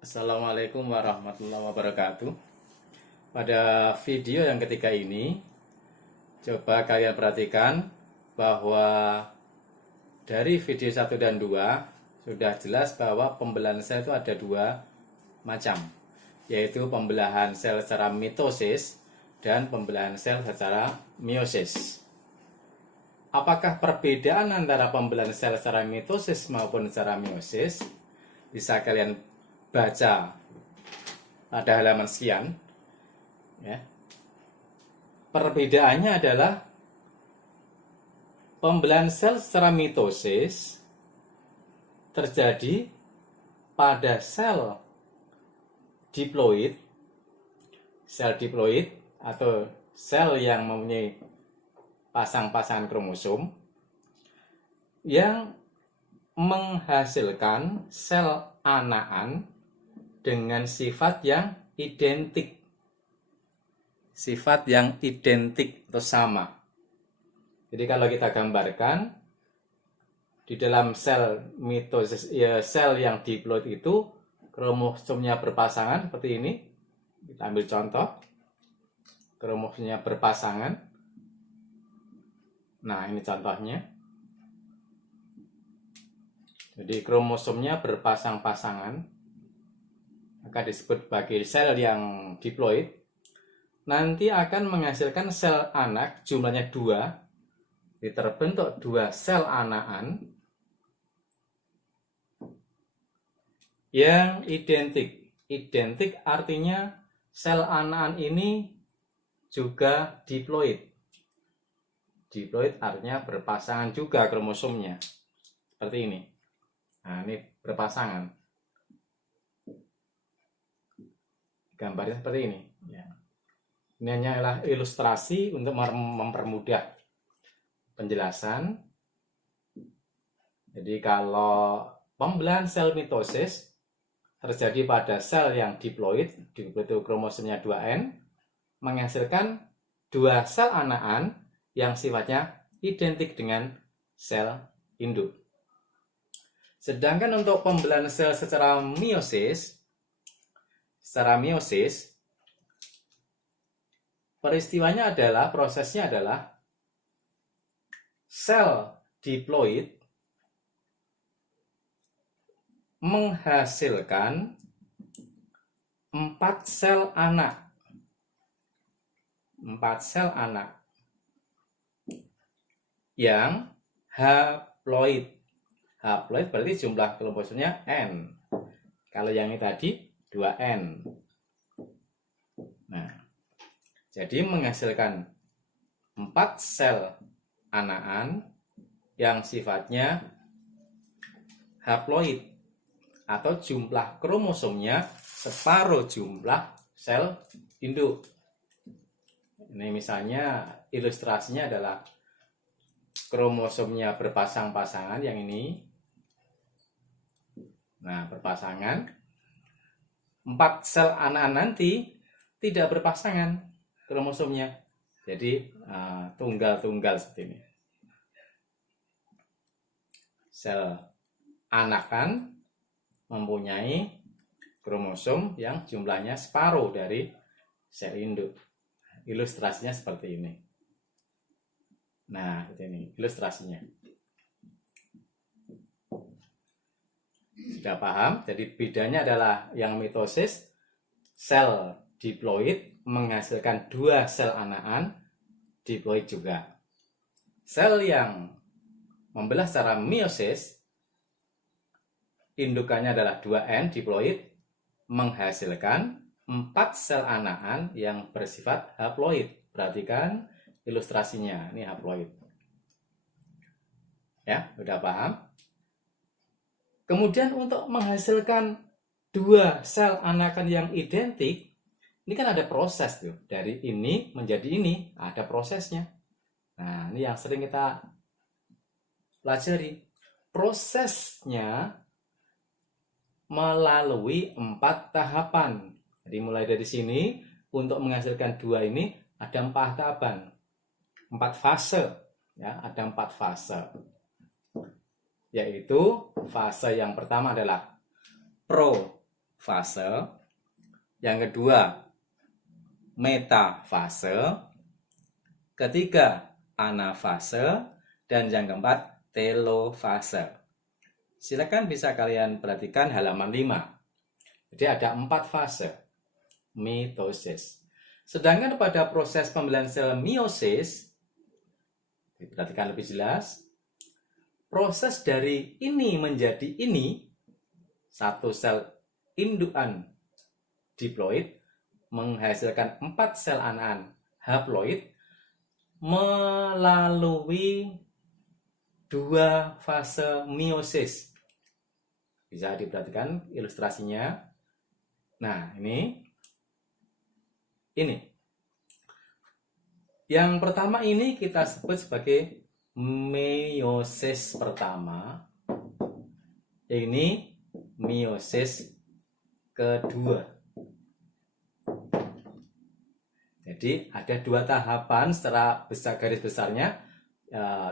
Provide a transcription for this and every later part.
Assalamualaikum warahmatullahi wabarakatuh. Pada video yang ketiga ini, coba kalian perhatikan bahwa dari video 1 dan 2 sudah jelas bahwa pembelahan sel itu ada dua macam, yaitu pembelahan sel secara mitosis dan pembelahan sel secara meiosis. Apakah perbedaan antara pembelahan sel secara mitosis maupun secara meiosis? Bisa kalian baca pada halaman sekian, ya. Perbedaannya adalah pembelahan sel secara mitosis terjadi pada sel diploid atau sel yang mempunyai pasang-pasangan kromosom yang menghasilkan sel anakan dengan sifat yang identik. Sifat yang identik atau sama. Jadi kalau kita gambarkan di dalam sel mitosis, ya, sel yang diploid itu kromosomnya berpasangan seperti ini. Kita ambil contoh. Kromosomnya berpasangan. Nah, ini contohnya. Jadi kromosomnya berpasang-pasangan, maka disebut sebagai sel yang diploid. Nanti akan menghasilkan sel anak, jumlahnya 2. Terbentuk 2 sel anakan yang identik. Identik artinya sel anakan ini juga diploid. Diploid artinya berpasangan juga kromosomnya. Seperti ini. Nah, ini berpasangan. Gambarnya seperti ini. Ya. Ini hanyalah ilustrasi untuk mempermudah penjelasan. Jadi kalau pembelahan sel mitosis terjadi pada sel yang diploid, itu kromosomnya 2N, menghasilkan 2 sel anakan yang sifatnya identik dengan sel induk. Sedangkan untuk pembelahan sel secara meiosis, peristiwanya adalah, prosesnya adalah sel diploid menghasilkan 4 sel anak. 4 sel anak yang haploid. Haploid berarti jumlah kromosomnya N. Kalau yang ini tadi 2N. Nah, jadi menghasilkan 4 sel anakan yang sifatnya haploid atau jumlah kromosomnya separuh jumlah sel induk. Ini misalnya ilustrasinya adalah kromosomnya berpasang-pasangan yang ini. Nah, berpasangan. 4 sel anakan nanti tidak berpasangan kromosomnya. Jadi tunggal-tunggal seperti ini. Sel anakan mempunyai kromosom yang jumlahnya separuh dari sel induk. Ilustrasinya seperti ini. Nah, ini ilustrasinya. Sudah paham? Jadi bedanya adalah yang mitosis, sel diploid menghasilkan 2 sel anakan, diploid juga. Sel yang membelah secara meiosis, indukannya adalah 2N diploid, menghasilkan 4 sel anakan yang bersifat haploid. Perhatikan ilustrasinya, ini haploid. Ya, sudah paham? Kemudian untuk menghasilkan 2 sel anakan yang identik, ini kan ada proses tuh. Dari ini menjadi ini, ada prosesnya. Nah, ini yang sering kita pelajari. Prosesnya melalui 4 tahapan. Jadi mulai dari sini, untuk menghasilkan 2 ini ada 4 tahapan. 4 fase. Ya, ada 4 fase. Yaitu fase yang pertama adalah fase, yang kedua metafase, ketiga anafase, dan yang keempat telofase. Silakan bisa kalian perhatikan halaman 5. Jadi ada 4 fase mitosis. Sedangkan pada proses pembelian sel meiosis, diperhatikan lebih jelas, proses dari ini menjadi ini, satu sel indukan diploid menghasilkan 4 sel anakan haploid melalui 2 fase meiosis. Bisa diperhatikan ilustrasinya. Nah, ini. Yang pertama ini kita sebut sebagai meiosis pertama. Ini meiosis kedua. Jadi ada 2 tahapan secara besar, garis besarnya.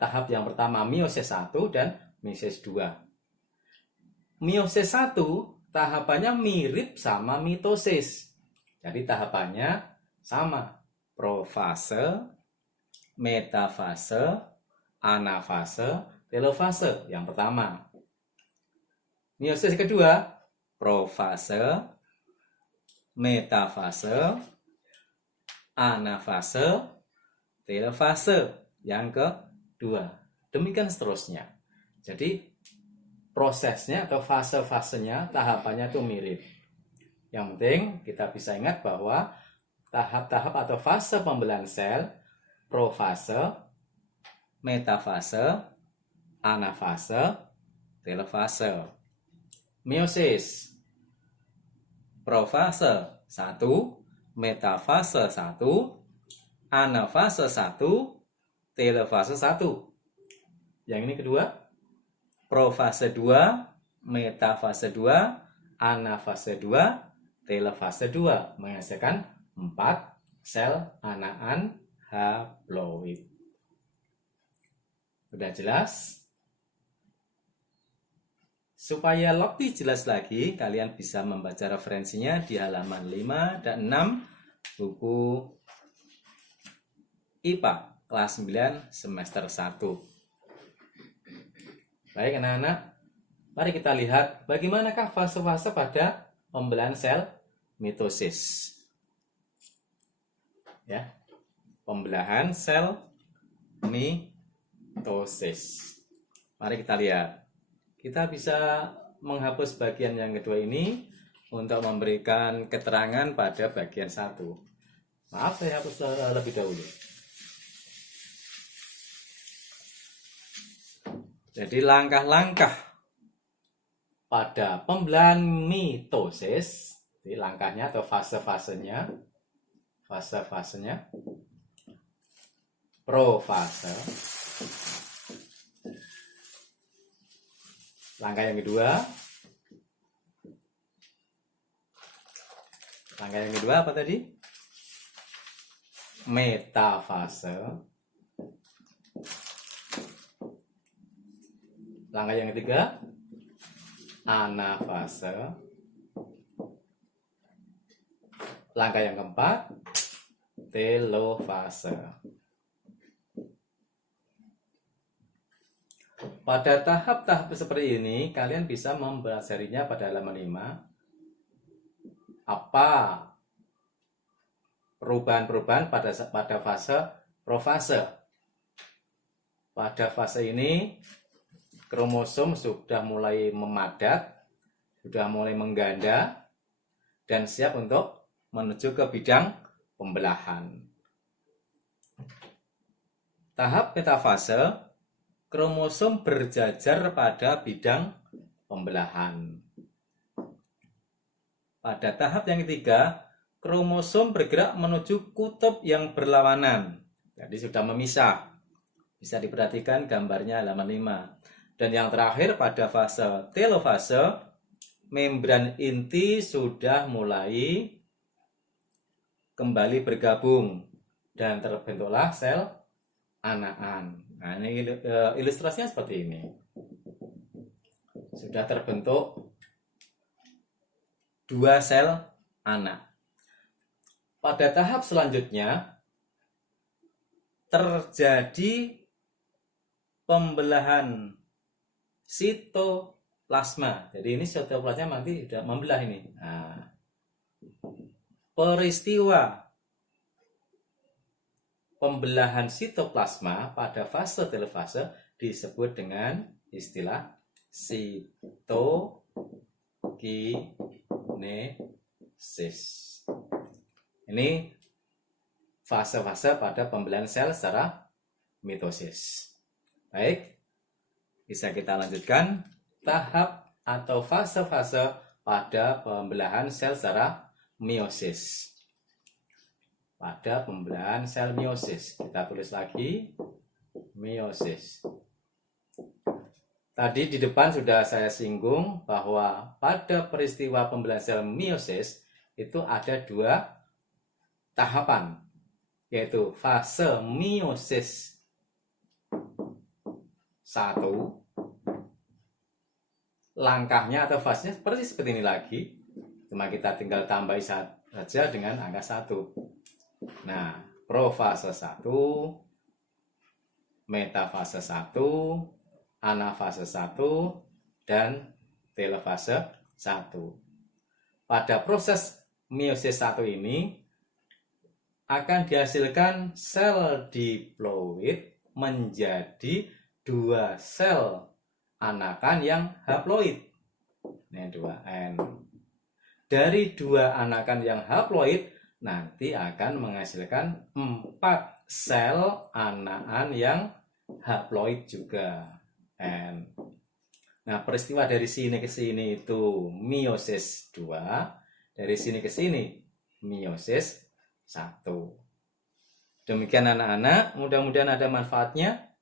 Tahap yang pertama meiosis 1 dan meiosis 2. Meiosis 1 tahapannya mirip sama mitosis. Jadi tahapannya sama. Profase, metafase, anafase, telofase. Yang pertama. Meiosis kedua, profase, metafase, anafase, telofase. Yang kedua. Demikian seterusnya. Jadi prosesnya atau fase-fasenya, tahapannya itu mirip. Yang penting kita bisa ingat bahwa tahap-tahap atau fase pembelahan sel, profase, metafase, anafase, telofase. Meiosis, profase 1, metafase 1, anafase 1, telofase 1. Yang ini kedua, profase 2, metafase 2, anafase 2, telofase 2, menghasilkan 4 sel anakan haploid. Sudah jelas? Supaya lebih jelas lagi, kalian bisa membaca referensinya di halaman 5 dan 6 buku IPA kelas 9 semester 1. Baik anak-anak, mari kita lihat bagaimanakah fase-fase pada pembelahan sel mitosis. Ya, pembelahan sel mitosis. Mari kita lihat. Kita bisa menghapus bagian yang kedua ini untuk memberikan keterangan pada bagian 1. Maaf, saya hapus lebih dahulu. Jadi langkah-langkah pada pembelahan mitosis, jadi langkahnya atau fase-fasenya, profase. Langkah yang kedua. Langkah yang kedua apa tadi? Metafase. Langkah yang ketiga, anafase. Langkah yang keempat, telofase. Pada tahap-tahap seperti ini, kalian bisa mempelajarinya pada halaman 5. Apa perubahan-perubahan pada fase profase. Pada fase ini, kromosom sudah mulai memadat, sudah mulai mengganda, dan siap untuk menuju ke bidang pembelahan. Tahap metafase, kromosom berjajar pada bidang pembelahan. Pada tahap yang ketiga, kromosom bergerak menuju kutub yang berlawanan. Jadi sudah memisah. Bisa diperhatikan gambarnya halaman 5. Dan yang terakhir pada fase telofase, membran inti sudah mulai kembali bergabung dan terbentuklah sel anakan. Nah, ini ilustrasinya seperti ini. Sudah terbentuk 2 sel anak. Pada tahap selanjutnya terjadi pembelahan sitoplasma. Jadi ini sitoplasma nanti sudah membelah ini. Nah, peristiwa pembelahan sitoplasma pada fase telofase disebut dengan istilah sitokinesis. Ini fase-fase pada pembelahan sel secara mitosis. Baik, bisa kita lanjutkan tahap atau fase-fase pada pembelahan sel secara meiosis. Pada pembelahan sel meiosis, kita tulis lagi meiosis. Tadi di depan sudah saya singgung bahwa pada peristiwa pembelahan sel meiosis itu ada 2 tahapan, yaitu fase meiosis 1. Langkahnya atau fasenya seperti ini lagi, cuma kita tinggal tambahi saja dengan angka 1. Nah, profase 1, metafase 1, anafase 1, dan telofase 1. Pada proses meiosis 1 ini akan dihasilkan sel diploid menjadi 2 sel anakan yang haploid. Ini 2N. Dari 2 anakan yang haploid nanti akan menghasilkan 4 sel anakan yang haploid juga. N. Nah, peristiwa dari sini ke sini itu meiosis 2, dari sini ke sini meiosis 1. Demikian anak-anak, mudah-mudahan ada manfaatnya.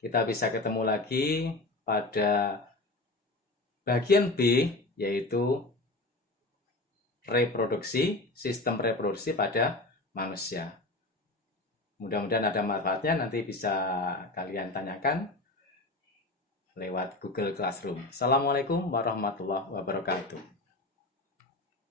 Kita bisa ketemu lagi pada bagian B, yaitu reproduksi, sistem reproduksi pada manusia. Mudah-mudahan ada manfaatnya, nanti bisa kalian tanyakan lewat Google Classroom. Assalamualaikum warahmatullahi wabarakatuh.